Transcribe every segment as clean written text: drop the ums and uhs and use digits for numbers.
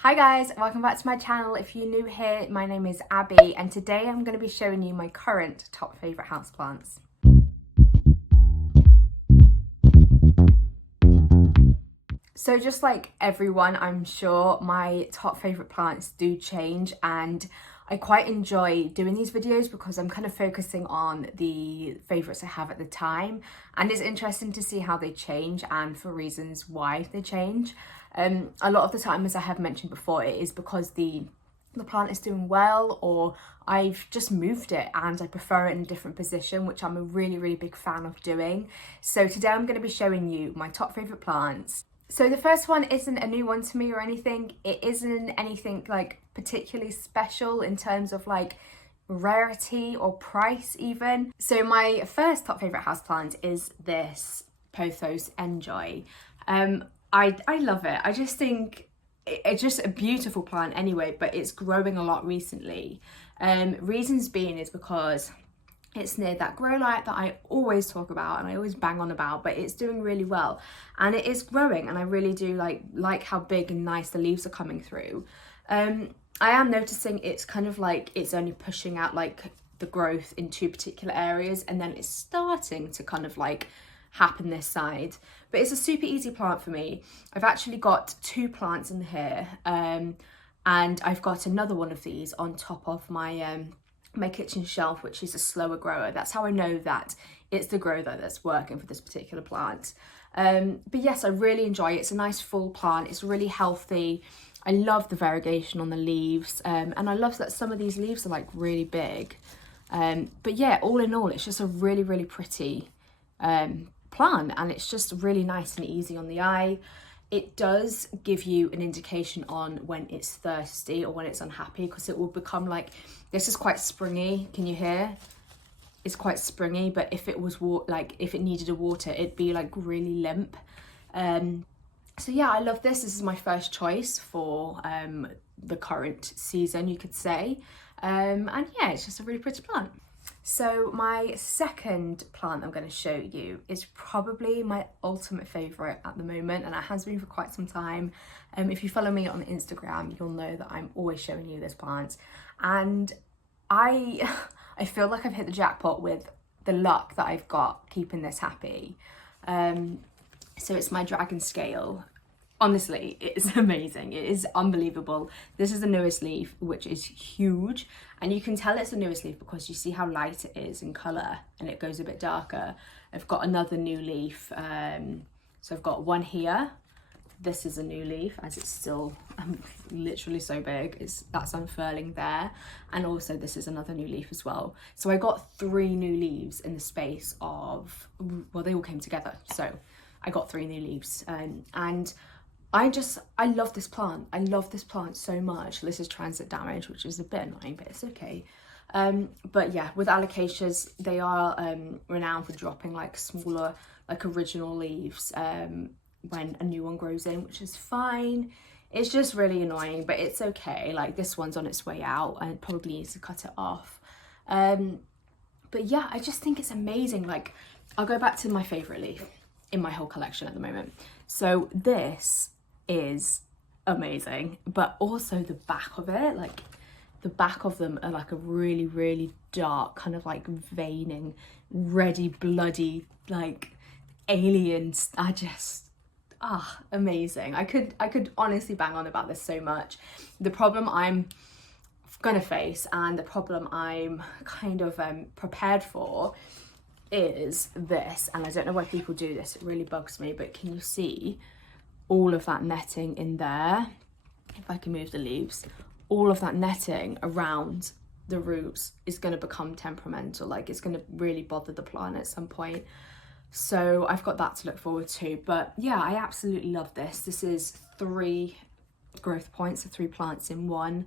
Hi guys, welcome back to my channel. If you're new here, my name is Abby and today I'm going to be showing you my current top favourite houseplants. So just like everyone, I'm sure my top favourite plants do change, and I quite enjoy doing these videos because I'm kind of focusing on the favourites I have at the time, and it's interesting to see how they change and for reasons why they change. A lot of the time, as I have mentioned before, it is because the plant is doing well, or I've just moved it and I prefer it in a different position, which I'm a really big fan of doing. So today I'm going to be showing you my top favourite plants. So the first one isn't a new one to me or anything. It isn't anything like particularly special in terms of like rarity or price even. So my first top favourite houseplant is this Pothos Enjoy. I love it. I just think it's just a beautiful plant anyway, but it's growing a lot recently. Reasons being is because it's near that grow light that I always talk about and I always bang on about, but it's doing really well and it is growing, and I really do like how big and nice the leaves are coming through. I am noticing it's kind of like it's only pushing out like the growth in two particular areas, and then it's starting to kind of like happen this side, but it's a super easy plant for me. I've actually got two plants in here, and I've got another one of these on top of my my kitchen shelf, which is a slower grower. That's how I know that it's the grower that's working for this particular plant. But yes, I really enjoy it. It's a nice full plant. It's really healthy. I love the variegation on the leaves, and I love that some of these leaves are like really big. But yeah, all in all, it's just a really pretty plant, and it's just really nice and easy on the eye. It does give you an indication on when it's thirsty or when it's unhappy, because it will become like, this is quite springy, can you hear? It's quite springy, but if it was if it needed a water, it'd be like really limp. So yeah, I love this. This is my first choice for the current season, you could say. And yeah, it's just a really pretty plant. So my second plant I'm going to show you is probably my ultimate favourite at the moment, and it has been for quite some time. If you follow me on Instagram, you'll know that I'm always showing you this plant, and I feel like I've hit the jackpot with the luck that I've got keeping this happy. So it's my dragon scale. Honestly, it's amazing. It is unbelievable. This is the newest leaf, which is huge, and you can tell it's the newest leaf because you see how light it is in colour and it goes a bit darker. I've got another new leaf, so I've got one here. This is a new leaf, as it's still literally so big. That's unfurling there, and also this is another new leaf as well. So I got 3 new leaves in the space of, well, they all came together, so I got 3 new leaves, and I love this plant. I love this plant so much. This is transit damage, which is a bit annoying, but it's okay. But yeah, with alocasias, they are renowned for dropping like smaller, like original leaves when a new one grows in, which is fine. It's just really annoying, but it's okay. Like this one's on its way out and it probably needs to cut it off. But yeah, I just think it's amazing. Like, I'll go back to my favourite leaf in my whole collection at the moment. So this is amazing, but also the back of it, like the back of them are like a really dark kind of like veining, ready, bloody, like aliens. Amazing. I could honestly bang on about this so much. The problem I'm gonna face, and the problem I'm kind of prepared for, is this, and I don't know why people do this, it really bugs me, but can you see all of that netting in there? If I can move the leaves, all of that netting around the roots is going to become temperamental, like it's going to really bother the plant at some point. So I've got that to look forward to. But yeah, I absolutely love this. This is 3 growth points, so 3 plants in one,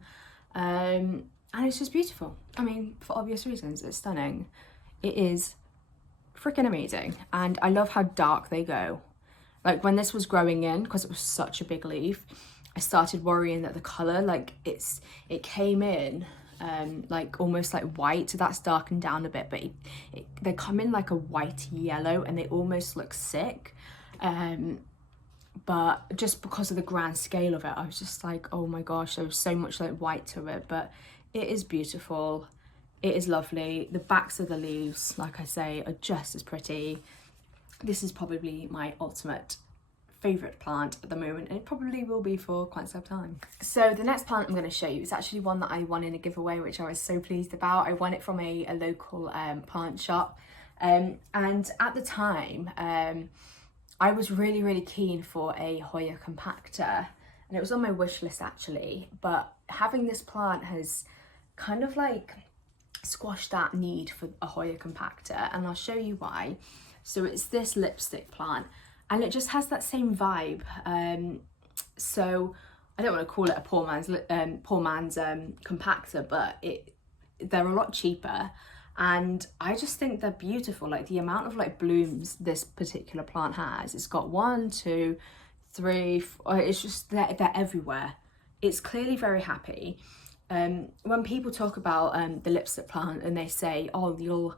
and it's just beautiful. I mean, for obvious reasons, it's stunning. It is freaking amazing, and I love how dark they go. Like when this was growing in, because it was such a big leaf, I started worrying that the colour, like it came in like almost like white, so that's darkened down a bit, but they come in like a white yellow and they almost look sick. but just because of the grand scale of it, I was just like, oh my gosh, there was so much like white to it, but it is beautiful. It is lovely. The backs of the leaves, like I say, are just as pretty. This is probably my ultimate favourite plant at the moment, and it probably will be for quite some time. So the next plant I'm going to show you is actually one that I won in a giveaway, which I was so pleased about. I won it from a local plant shop, and at the time I was really keen for a Hoya compactor, and it was on my wish list actually, but having this plant has kind of like squashed that need for a Hoya compactor, and I'll show you why. So it's this lipstick plant, and it just has that same vibe. So I don't want to call it a poor man's compactor, but they're a lot cheaper, and I just think they're beautiful. Like the amount of like blooms this particular plant has, it's got 1, 2, 3, 4, it's just they're everywhere. It's clearly very happy. When people talk about the lipstick plant and they say, oh,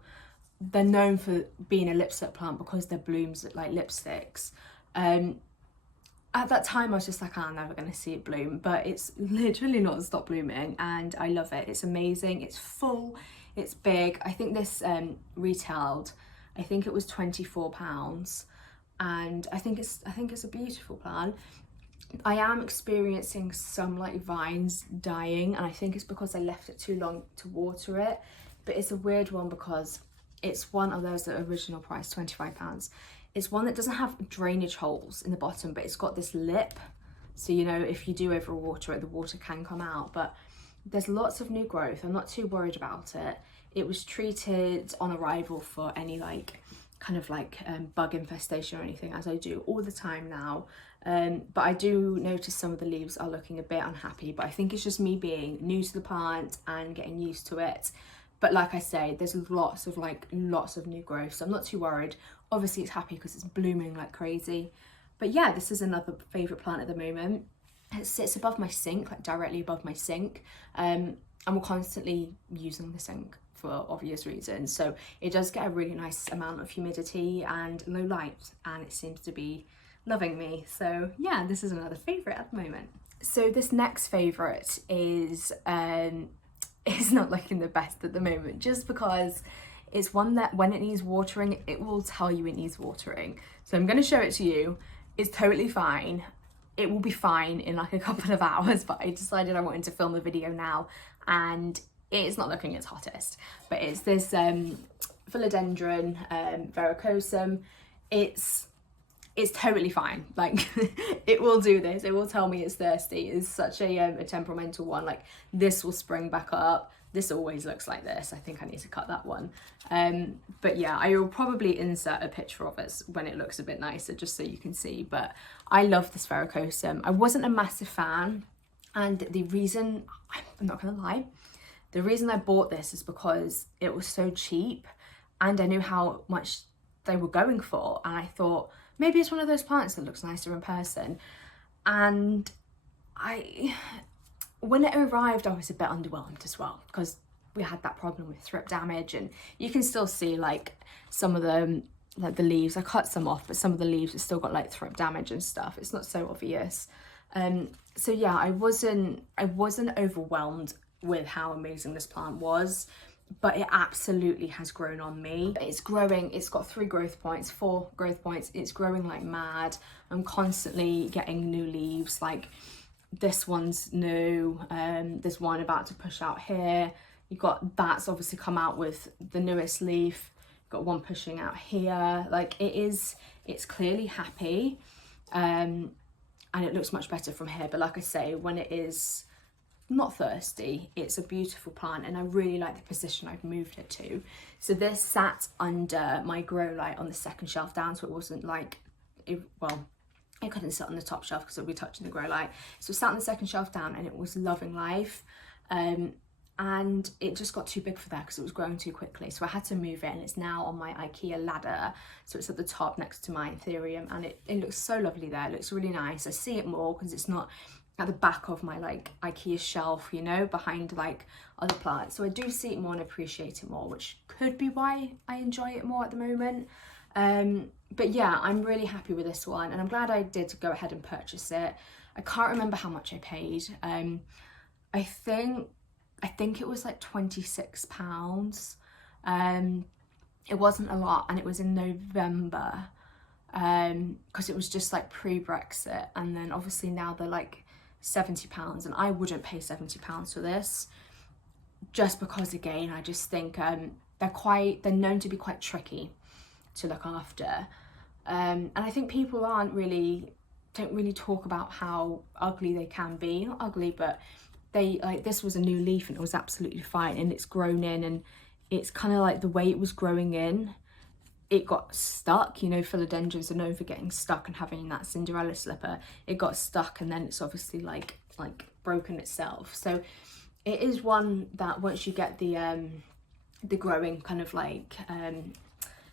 they're known for being a lipstick plant because their blooms look like lipsticks. At that time I was just like, I'm never going to see it bloom, but it's literally not stopped blooming, and I love it. It's amazing, it's full, it's big. I think this retailed, I think it was £24, and I think it's a beautiful plant. I am experiencing some like vines dying, and I think it's because I left it too long to water it, but it's a weird one because it's one of those, the original price, £25. It's one that doesn't have drainage holes in the bottom, but it's got this lip. So, you know, if you do overwater it, the water can come out, but there's lots of new growth. I'm not too worried about it. It was treated on arrival for any like kind of like bug infestation or anything, as I do all the time now. But I do notice some of the leaves are looking a bit unhappy, but I think it's just me being new to the plant and getting used to it. But like I say, there's lots of new growth, so I'm not too worried. Obviously it's happy because it's blooming like crazy. But yeah, this is another favourite plant at the moment. It sits above my sink, like directly above my sink. And we're constantly using the sink for obvious reasons. So it does get a really nice amount of humidity and low light, and it seems to be loving me. So yeah, this is another favourite at the moment. So this next favourite is not looking the best at the moment, just because it's one that when it needs watering, it will tell you it needs watering. So I'm going to show it to you. It's totally fine. It will be fine in like a couple of hours, but I decided I wanted to film the video now, and it's not looking its hottest. But it's this philodendron Varicosum. It's totally fine. Like it will do this. It will tell me it's thirsty. It's such a temperamental one. Like this will spring back up. This always looks like this. I think I need to cut that one. But yeah, I will probably insert a picture of it when it looks a bit nicer, just so you can see. But I love this Varicosum. I wasn't a massive fan, and the reason, I'm not gonna lie, the reason I bought this is because it was so cheap, and I knew how much they were going for, and I thought maybe it's one of those plants that looks nicer in person. And when it arrived, I was a bit underwhelmed as well, because we had that problem with thrip damage, and you can still see like some of the like the leaves. I cut some off, but some of the leaves have still got like thrip damage and stuff. It's not so obvious. So yeah, I wasn't overwhelmed with how amazing this plant was, but it absolutely has grown on me. It's growing. It's got 4 growth points. It's growing like mad. I'm constantly getting new leaves. Like this one's new. There's one about to push out here. You've got that's obviously come out with the newest leaf. Got one pushing out here. Like it's clearly happy, and it looks much better from here. But like I say, when it is not thirsty, it's a beautiful plant, and I really like the position I've moved it to. So this sat under my grow light on the second shelf down, so it wasn't like it couldn't sit on the top shelf because it would be touching the grow light. So it sat on the second shelf down, and it was loving life, and it just got too big for that because it was growing too quickly. So I had to move it, and it's now on my IKEA ladder, so it's at the top next to my Ethereum, and it looks so lovely there. It looks really nice. I see it more because it's not at the back of my like IKEA shelf, you know, behind like other plants. So I do see it more and appreciate it more, which could be why I enjoy it more at the moment. But yeah, I'm really happy with this one, and I'm glad I did go ahead and purchase it. I can't remember how much I paid. I think it was like £26. It wasn't a lot, and it was in November, because it was just like pre-Brexit, and then obviously now they're like £70, and I wouldn't pay £70 for this, just because, again, I just think they're known to be quite tricky to look after, and I think people don't really talk about how ugly they can be. Not ugly, but this was a new leaf and it was absolutely fine, and it's grown in, and it's kind of like the way it was growing in, it got stuck. You know, philodendrons are known for getting stuck and having that Cinderella slipper. It got stuck, and then it's obviously like broken itself. So it is one that once you get the growing kind of like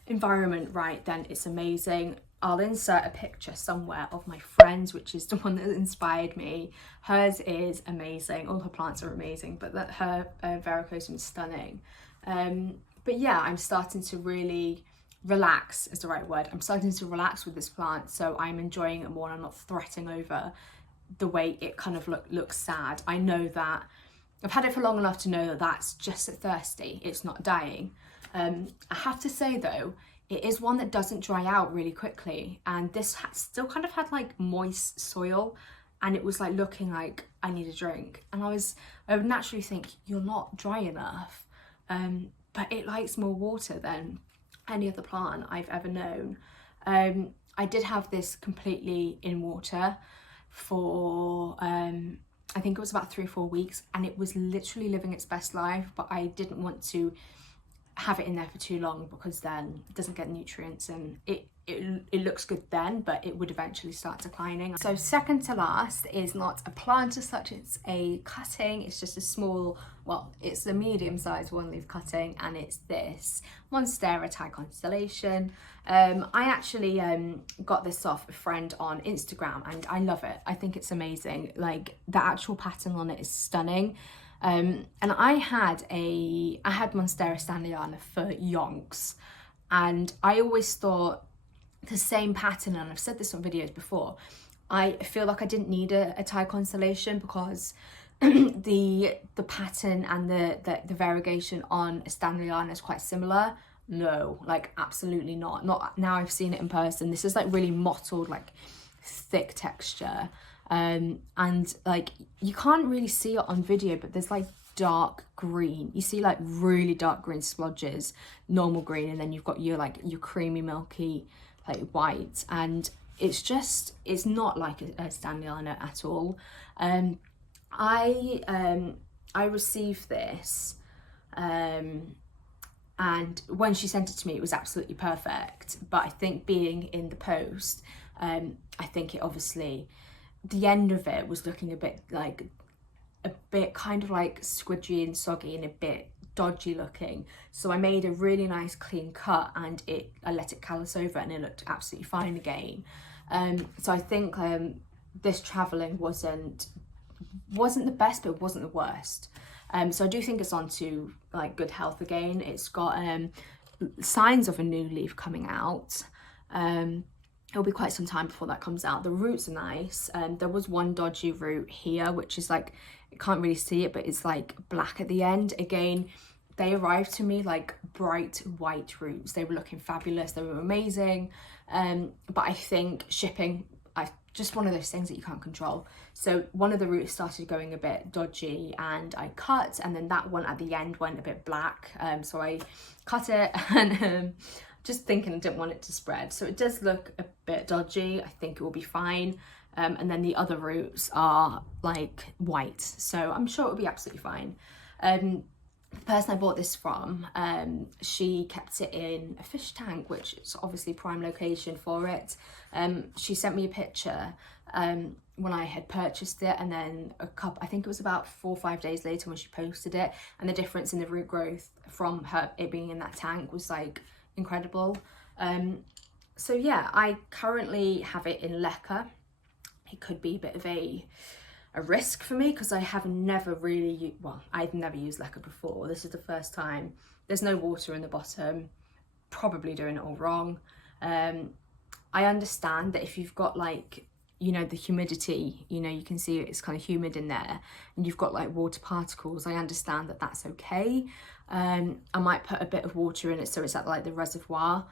environment right, then it's amazing. I'll insert a picture somewhere of my friend's, which is the one that inspired me. Hers is amazing. All her plants are amazing, but her Varicosum is stunning. But yeah, I'm starting to really relax, is the right word. I'm starting to relax with this plant, so I'm enjoying it more, and I'm not fretting over the way it kind of looks sad. I know that I've had it for long enough to know that that's just thirsty. It's not dying. I have to say though, it is one that doesn't dry out really quickly, and this still kind of had like moist soil, and it was like looking like I need a drink, and I would naturally think you're not dry enough, but it likes more water than any other plant I've ever known. I did have this completely in water for I think it was about 3 or 4 weeks, and it was literally living its best life, but I didn't want to have it in there for too long, because then it doesn't get nutrients, and it looks good then, but it would eventually start declining. So second to last is not a plant as such, it's a cutting. It's just a small, well, it's a medium-sized one-leaf cutting, and it's this Monstera Constellation. I actually got this off a friend on Instagram, and I love it. I think it's amazing. Like, the actual pattern on it is stunning. And I had Monstera Stanleyana for yonks, and I always thought the same pattern, and I've said this on videos before, I feel like I didn't need a Thai constellation, because the pattern and the variegation on a Stanleyana is quite similar. No, like absolutely not. Not now I've seen it in person. This is like really mottled, like thick texture. And like you can't really see it on video, but there's like dark green. You see like really dark green splodges, normal green, and then you've got your creamy milky like white, and it's not like a Stanleyana at all. I received this, and when she sent it to me, it was absolutely perfect. But I think being in the post, I think it obviously, the end of it was looking a bit kind of like squidgy and soggy and a bit dodgy looking. So I made a really nice clean cut, and I let it callus over, and it looked absolutely fine again. So I think this travelling wasn't the best, but it wasn't the worst. So I do think it's on to like good health again. It's got signs of a new leaf coming out. It'll be quite some time before that comes out. The roots are nice. There was one dodgy root here, which is like, you can't really see it, but it's like black at the end. Again, they arrived to me like bright white roots. They were looking fabulous. They were amazing. But I think shipping, just one of those things that you can't control. So one of the roots started going a bit dodgy, and I cut, and then that one at the end went a bit black. So I cut it, and just thinking I didn't want it to spread. So it does look a bit dodgy. I think it will be fine. And then the other roots are like white, so I'm sure it'll be absolutely fine. The person I bought this from, she kept it in a fish tank, which is obviously prime location for it. She sent me a picture when I had purchased it, and then I think it was about 4 or 5 days later when she posted it, and the difference in the root growth from it being in that tank was like incredible. So yeah, I currently have it in leca. It could be a bit of a risk for me, because I have never really, I've never used leca before. This is the first time. There's no water in the bottom, probably doing it all wrong. I understand that if you've got like, you know, the humidity, you know, you can see it's kind of humid in there, and you've got like water particles, I understand that that's okay. I might put a bit of water in it so it's at like the reservoir.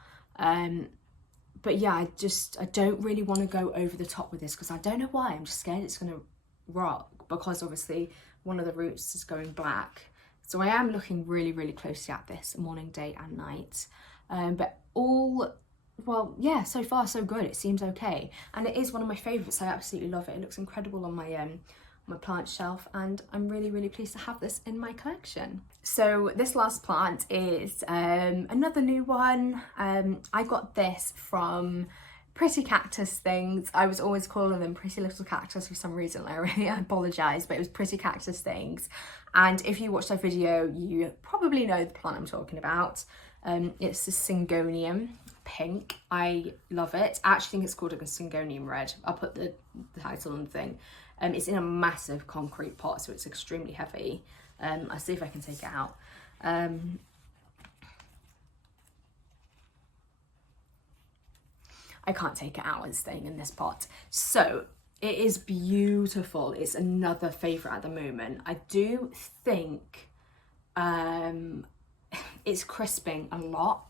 But yeah, I don't really want to go over the top with this because I don't know why. I'm just scared it's going to rot, because obviously one of the roots is going black. So I am looking really, really closely at this morning, day and night. But well, yeah, so far so good. It seems okay. And it is one of my favourites. I absolutely love it. It looks incredible on my plant shelf, and I'm really, really pleased to have this in my collection. So this last plant is another new one. I got this from Pretty Cactus Things. I was always calling them Pretty Little Cactus for some reason. I really apologise, but it was Pretty Cactus Things. And if you watched that video, you probably know the plant I'm talking about. It's the Syngonium pink. I love it. I actually think it's called like a Syngonium Red. I'll put the title on the thing. It's in a massive concrete pot, so it's extremely heavy. I'll see if I can take it out. I can't take it out, it's staying in this pot. So it is beautiful. It's another favourite at the moment. I do think it's crisping a lot,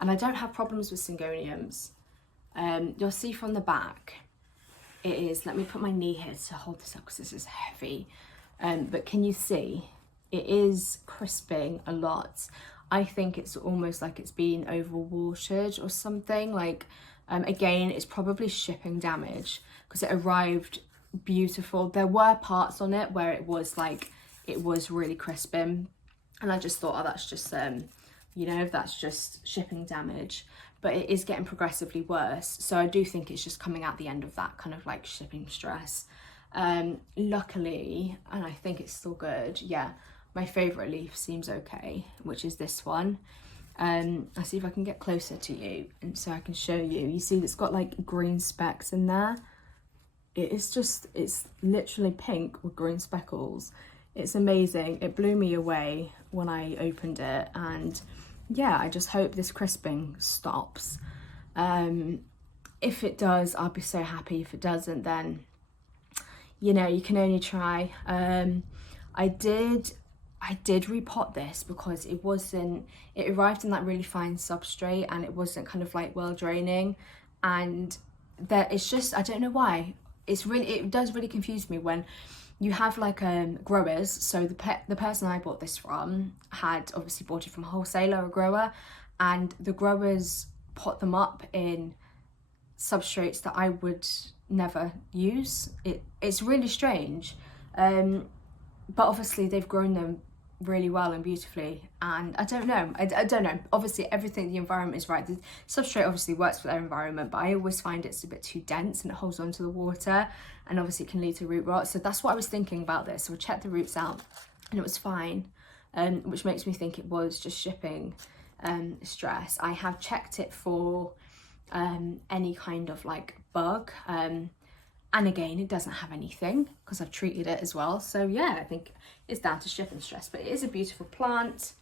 and I don't have problems with Syngoniums. You'll see from the back, it is, let me put my knee here to hold this up because this is heavy. But can you see, it is crisping a lot. I think it's almost like it's been overwatered or something. Like, again, it's probably shipping damage because it arrived beautiful. There were parts on it where it was like, it was really crisping. And I just thought, oh, that's just, you know, that's just shipping damage. But it is getting progressively worse. So I do think it's just coming out the end of that kind of like shipping stress. Luckily, and I think it's still good, yeah, my favourite leaf seems okay, which is this one. I'll see if I can get closer to you and so I can show you. You see it's got like green specks in there. It is just, it's literally pink with green speckles. It's amazing. It blew me away when I opened it, and yeah, I just hope this crisping stops. If it does, I'll be so happy. If it doesn't, then, you know, you can only try. I did repot this because it arrived in that really fine substrate, and it wasn't kind of like well draining, and that it's just, I don't know why. It does really confuse me when you have like growers. So the person I bought this from had obviously bought it from a wholesaler or grower, and the growers pot them up in substrates that I would never use. It's really strange, but obviously they've grown them really well and beautifully, and I don't know, obviously everything, the environment is right. The substrate obviously works for their environment, but I always find it's a bit too dense and it holds on to the water, and obviously it can lead to root rot. So that's what I was thinking about this. So I checked the roots out and it was fine, which makes me think it was just shipping stress. I have checked it for any kind of like bug, and again, it doesn't have anything because I've treated it as well. So yeah, I think it's down to shipping stress, but it is a beautiful plant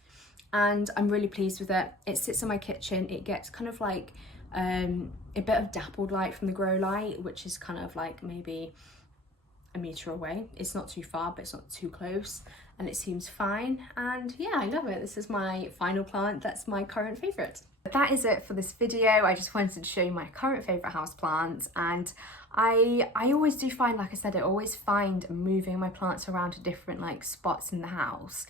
and I'm really pleased with it. It sits in my kitchen. It gets kind of like a bit of dappled light from the grow light, which is kind of like maybe a metre away. It's not too far, but it's not too close, and it seems fine. And yeah, I love it. This is my final plant. That's my current favourite. But that is it for this video. I just wanted to show you my current favourite house plants, and I always do find, like I said, I always find moving my plants around to different like spots in the house,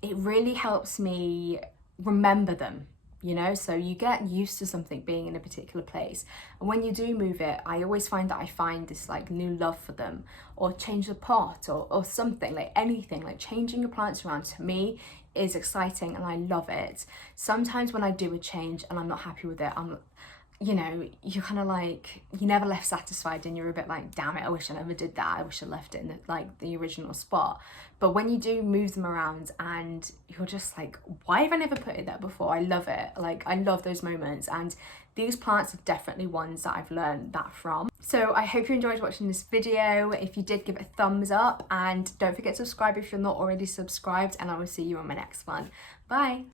it really helps me remember them, you know. So you get used to something being in a particular place, and when you do move it, I always find that I find this like new love for them, or change the pot or something, like anything, like changing your plants around to me is exciting and I love it. Sometimes when I do a change and I'm not happy with it, you know, you're kind of like, you're never left satisfied, and you're a bit like, damn it, I wish I never did that. I wish I left it in the original spot. But when you do move them around and you're just like, why have I never put it there before? I love it. Like, I love those moments, and these plants are definitely ones that I've learned that from. So I hope you enjoyed watching this video. If you did, give it a thumbs up, and don't forget to subscribe if you're not already subscribed, and I will see you on my next one. Bye.